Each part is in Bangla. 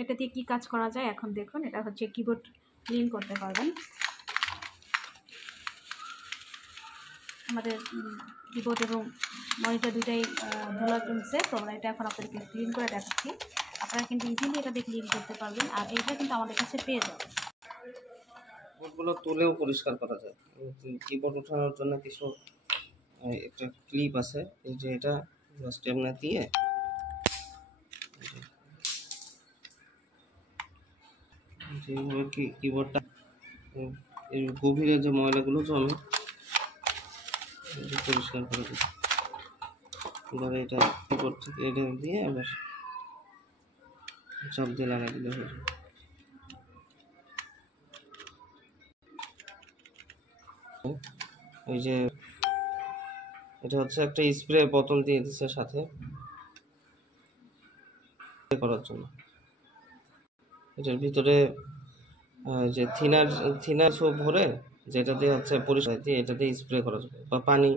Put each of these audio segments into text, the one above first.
এটা দিয়ে কি কাজ করা যায় এখন দেখুন। এটা হচ্ছে কিবোর্ড ক্লিন করতে পারবেন। আমাদের কিবোর্ড এবং মনিটর দুটাই ধুলা জমছে, তো আমরা এটা এখন আপনাদেরকে ক্লিন করে দেখাচ্ছি। আপনারা কিন্তু ইজিলি এটা দিয়ে ক্লিন করতে পারবেন, আর এইটা কিন্তু আমাদের কাছে পেয়ে যাবেন। কিবোর্ডগুলো তুলেও পরিষ্কার করা যায়। কিবোর্ড ওঠানোর জন্য কিছু একটা ক্লিপ আছে, এই যে এটা জাস্ট এমনি দিয়ে যেভাবে কিবোর্ডটা এর গভীরে যে ময়লাগুলো জমে পরিষ্কার করে দিই। এবার এটা কিবোর্ড থেকে এটা দিয়ে আবার চাপ দিয়ে লাগাই দিলে হয়ে যাবে। ওই যে এটা হচ্ছে একটা স্প্রে বোতল দিয়ে দিচ্ছে সাথে করার জন্য। এটার ভিতরে যে থিনার সোপ ভরে যেটা দিয়ে হচ্ছে পরিষ্কার দিয়ে এটা দিয়ে স্প্রে করা যাবে, বা পানি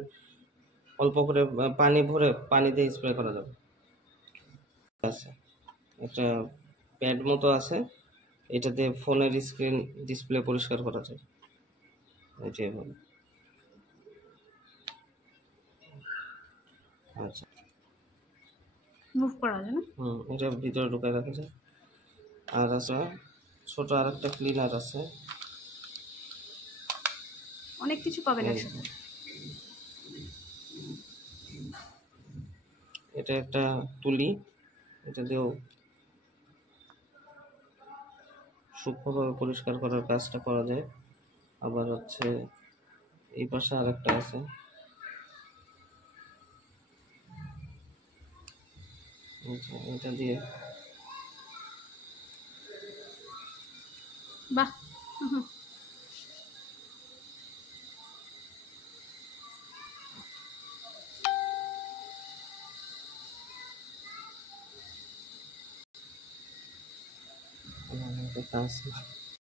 অল্প করে পানি ভরে পানি দিয়ে স্প্রে করা যাবে। আচ্ছা, একটা প্যাড মতো আছে, এটা দিয়ে ফোনের স্ক্রিন ডিসপ্লে পরিষ্কার করা যায়। যেভাবে আচ্ছা মুভ করা যায় না? এটা ভিতরে ঢুকায় রাখা যায়। আর আছে ছোট আর একটা ক্লিনার আছে, অনেক কিছু পাবেন একসাথে। এটা একটা তুলি, এটা দিয়েও সূক্ষ্মভাবে পরিষ্কার করার কাজটা করা যায়। আবার হচ্ছে এই পাশে আরেকটা আছে, এটা দিয়ে বাহ, কাজ